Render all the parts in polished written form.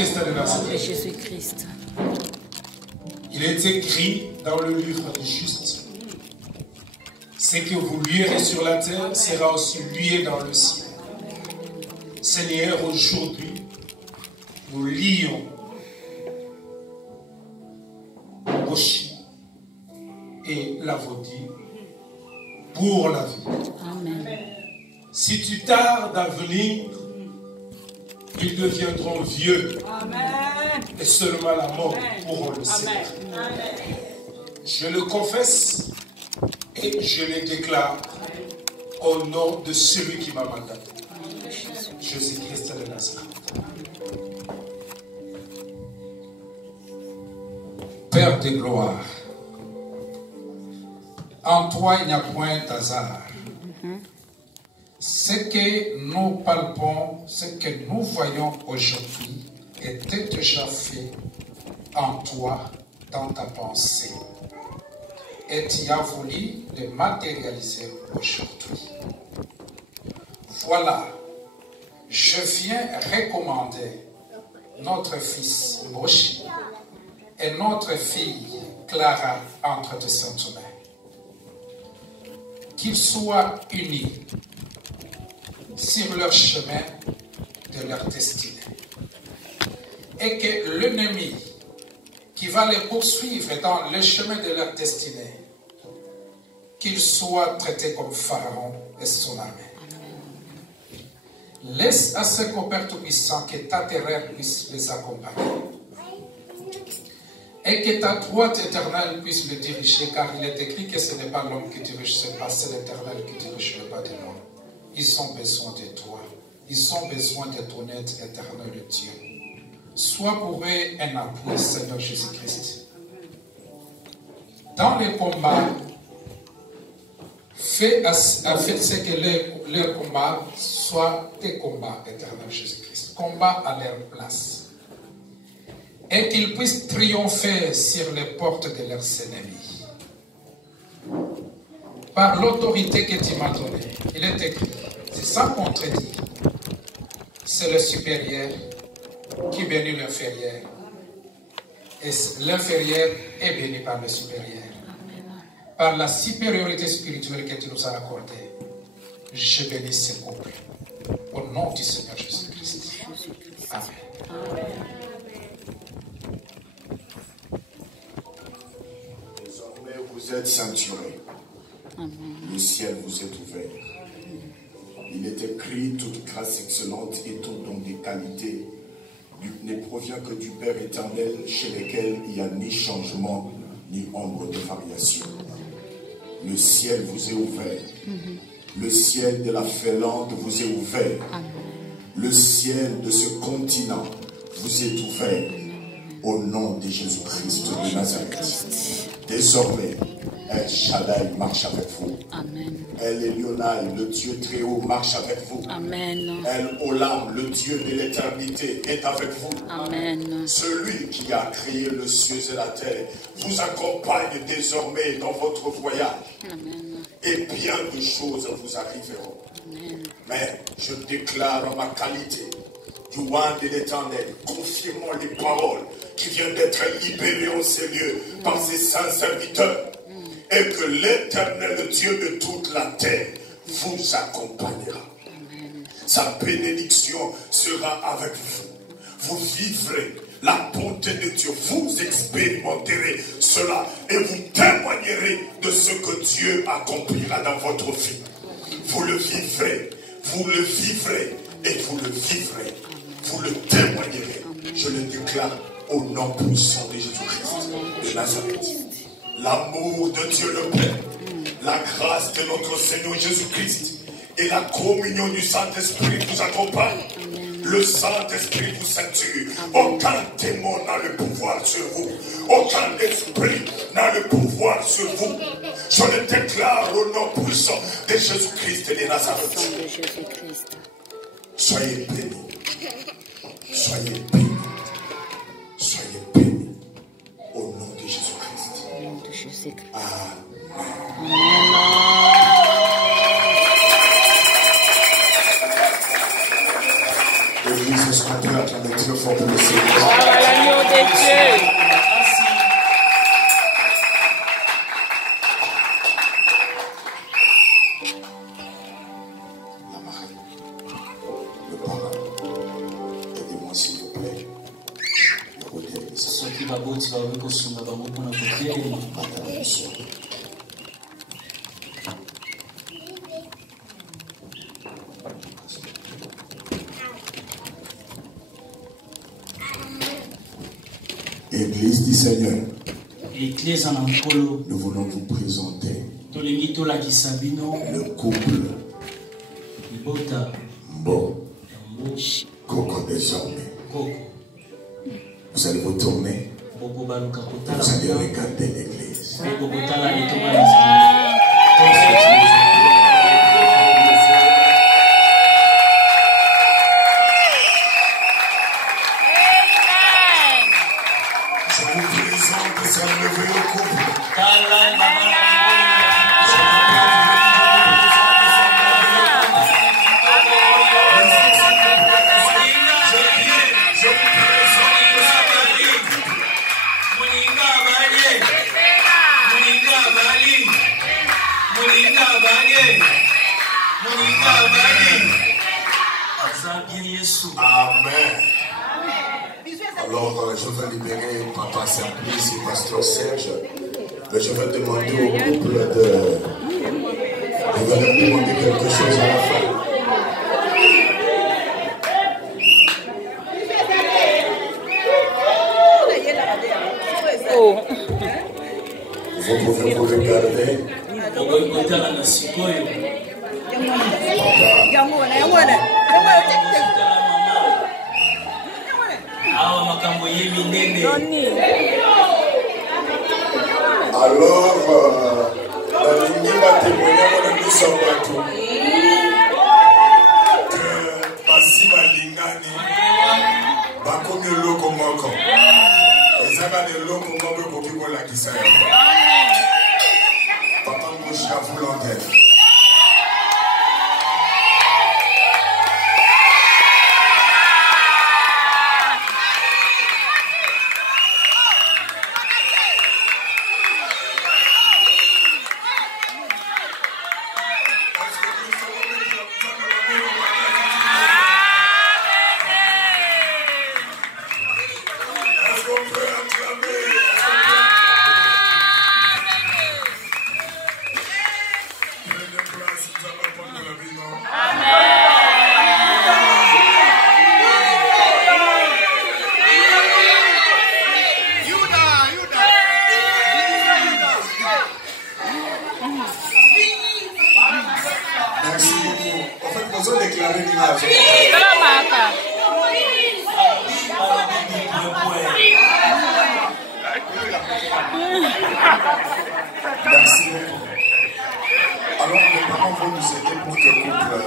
Jésus-Christ de Nom de Nazareth. Jésus-Christ. Il est écrit dans le livre du juste. Ce que vous lierez sur la terre sera aussi lié dans le ciel. Seigneur, aujourd'hui, nous lions Boshi et Lavodi pour la vie. Amen. Si tu tardes à venir, ils deviendront vieux. Amen. Et seulement la mort pourra le séparer. Je le confesse et je le déclare au nom de celui qui m'a mandaté, Jésus-Christ de Nazareth. Père de gloire, en toi il n'y a point d'hasard. Ce que nous palpons, ce que nous voyons aujourd'hui était déjà fait en toi, dans ta pensée. Et tu as voulu le matérialiser aujourd'hui. Voilà, je viens recommander notre fils Moshi et notre fille Clara entre tes saintes mains. Qu'ils soient unis sur leur chemin de leur destinée. Et que l'ennemi qui va les poursuivre dans le chemin de leur destinée, qu'il soit traité comme Pharaon et son armée. Laisse à ce qu'au Père Tout-Puissant que ta terreur puisse les accompagner. Et que ta droite éternelle puisse les diriger, car il est écrit que ce n'est pas l'homme qui dirige ce pas, c'est l'Éternel qui dirige le pas de l'homme. Ils ont besoin de toi. Ils ont besoin de ton aide éternelle, Dieu. Sois pour eux un appui, Seigneur Jésus-Christ. Dans les combats, fais ce que leurs combats soient tes combats, éternel Jésus-Christ. Combats à leur place. Et qu'ils puissent triompher sur les portes de leurs ennemis. Par l'autorité que tu m'as donnée, il est écrit, c'est sans contredire, c'est le supérieur qui bénit l'inférieur. Et l'inférieur est béni par le supérieur. Par la supériorité spirituelle que tu nous as accordée, je bénis ce couple. Au nom du Seigneur Jésus-Christ. Amen. Désormais, vous êtes ceinturés. Le ciel vous est ouvert. Il est écrit, toute grâce excellente et tout don des qualités ne provient que du Père éternel, chez lequel il n'y a ni changement, ni ombre de variation. Le ciel vous est ouvert. Le ciel de la Finlande vous est ouvert. Le ciel de ce continent vous est ouvert. Au nom de Jésus-Christ de Nazareth. Désormais, El Shaddai marche avec vous. Amen. El Elionai, le Dieu très haut, marche avec vous. Amen. El Olam, le Dieu de l'éternité, est avec vous. Amen. Celui qui a créé le ciel et la terre vous accompagne désormais dans votre voyage. Amen. Et bien de choses vous arriveront. Amen. Mais je déclare en ma qualité du roi de l'éternel, confirmant les paroles qui viennent d'être libérées en ces lieux par ses saints serviteurs. Et que l'éternel Dieu de toute la terre vous accompagnera. Amen. Sa bénédiction sera avec vous. Vous vivrez la bonté de Dieu. Vous expérimenterez cela et vous témoignerez de ce que Dieu accomplira dans votre vie. Vous le vivrez, vous le vivrez et vous le vivrez. Vous le témoignerez. Je le déclare au nom puissant de Jésus-Christ de Nazareth. L'amour de Dieu le Père, la grâce de notre Seigneur Jésus-Christ et la communion du Saint-Esprit vous accompagnent. Le Saint-Esprit vous ceinture. Aucun démon n'a le pouvoir sur vous. Aucun esprit n'a le pouvoir sur vous. Je le déclare au nom puissant de Jésus-Christ de Nazareth. Soyez bénis. Soyez bénis. Soyez bénis. Au nom de Jésus-Christ. Au nom de Jésus-Christ. Amen. Amen. L'église, est-ce qu'on peut acclamer très fort pour le Seigneur? L'agneau de Dieu. La marraine, le parrain, aidez-moi s'il vous plaît. Le modèle, ça soki baboti bawe kosunga bango mpona kotelema attention. Église du Seigneur, eklesa na nkolo nous voulons vous présenter tolingi tolakisa bino le couple libota Mbo ya mboshi Coco désormais. koko Vous allez vous tourner, boko baluka vous kotala allez regarder l'église. mpe bokotala etonga na nzambe Je vous présente ce merveilleux couple. tala babala Amen. Alors, je vais libérer Papa Simplice et Pasteur Serge. Mais je vais demander au couple de... Je vais leur demander quelque chose à la fin. Oh. Vous pouvez vous regarder. okotala na sikoyo awa makambo ye minene Alors, nalingi batémoigner na biso bato que basi balingani bakomi eloko moko ezaka na eloko moko ekoki kolakisa yango. Papa Mouchi à vous l'antenne. Est-ce qu'on peut acclamer? Prenez place, nous allons prendre la vie, non? Merci beaucoup. En fait, nous avons déclaré l'image. Merci beaucoup. Alors, les parents vont nous aider pour que le couple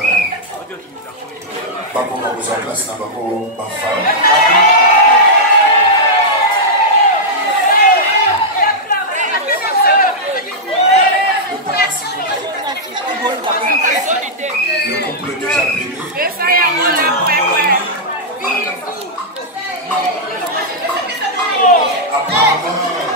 Bako va vous en place dans Bako Bafam. Le couple est déjà béni. Apparemment,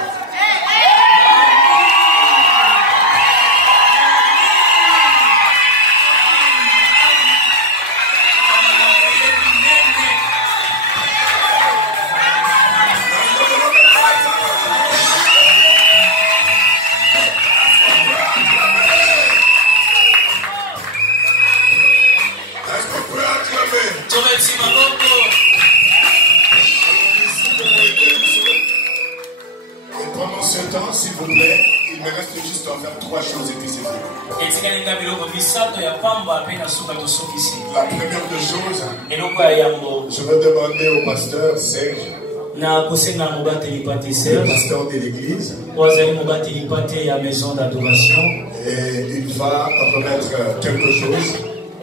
est-ce qu'on peut acclamer? tobeti maboko Et pendant ce temps, s'il vous plaît, il me reste juste à faire 3 choses et puis c'est fini. etikalinga biloko misato ya pamba mpe na suka tosukisi La première des choses, eloko ya yango je vais demander au pasteur Serge, na kosenga mobateli pate le serge pasteur de l'église, po azali mobateli pate ya maison d'adoration et il va remettre quelque chose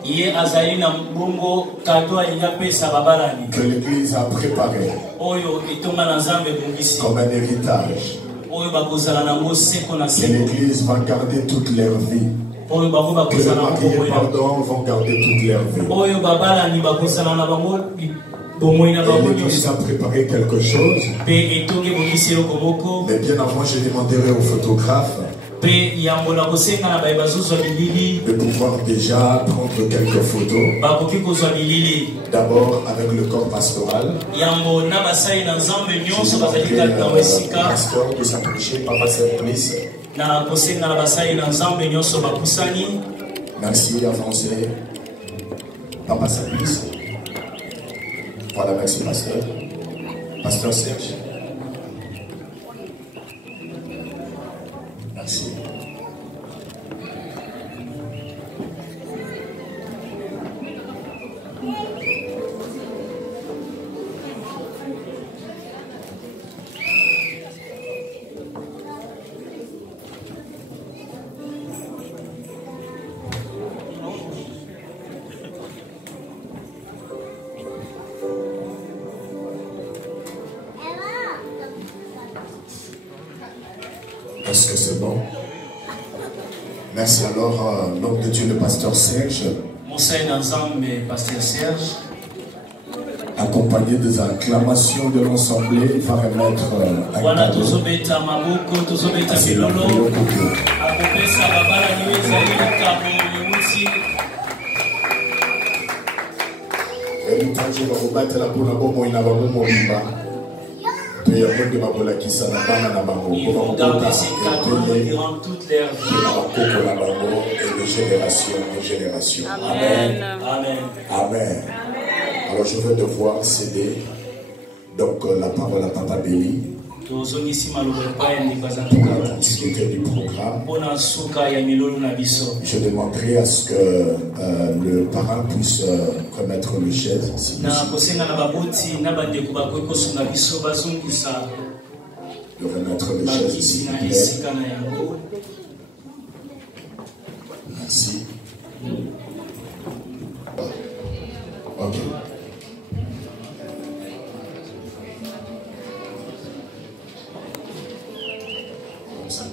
ye azali na bongo kado alingi apesa babalani que l'église a préparé oyo etonga na nzambe ebongisi comme un héritage. oyo bakozala nango seko na Que seko l'église va garder toute leur vie. oyo bango Que les bakozala na mariés, bongo pardon, vont garder toute leur vie. oyo babalani bakozala na bango L'Église a préparé quelque chose. Mais bien avant, je demanderai aux photographes de pouvoir déjà prendre quelques photos. D'abord avec le corps pastoral. Je demanderai au pasteur de s'approcher, Papa Service. Merci, avancez. Papa Service. Voilà, merci, pasteur. Pasteur Serge. Merci. Est-ce que c'est bon? Merci alors, nom de Dieu, le pasteur Serge. Accompagné des acclamations de l'ensemble, il va remettre un cadeau. Il faut garder ces cadeaux durant toute leur vie. Et de génération en génération. Amen. Amen. Amen. Alors je vais devoir céder donc la parole à Papa Béli pour la continuité du programme. Je demanderai à ce que le parrain puisse remettre le chaise. Si de remettre le chaise, s'il vous plaît. Merci. Ok. Comme ça.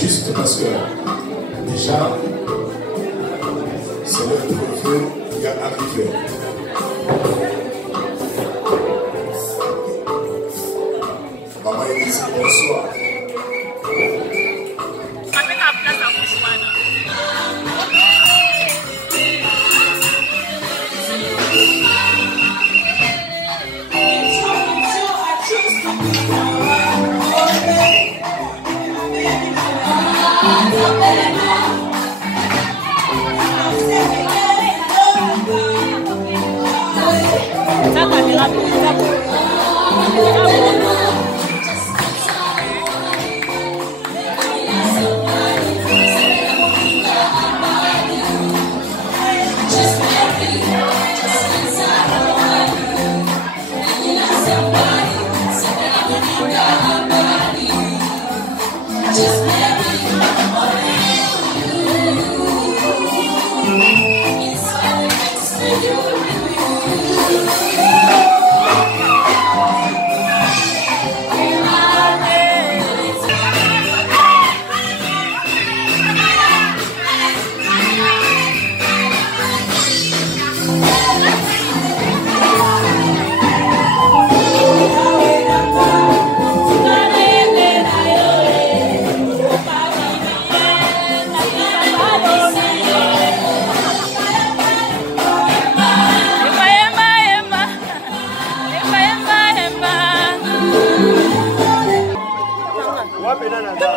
Juste parce que déjà, c'est le préfet qui est arrivé. Maman Elise, bonsoir. Amen.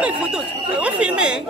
les photos. On filmait.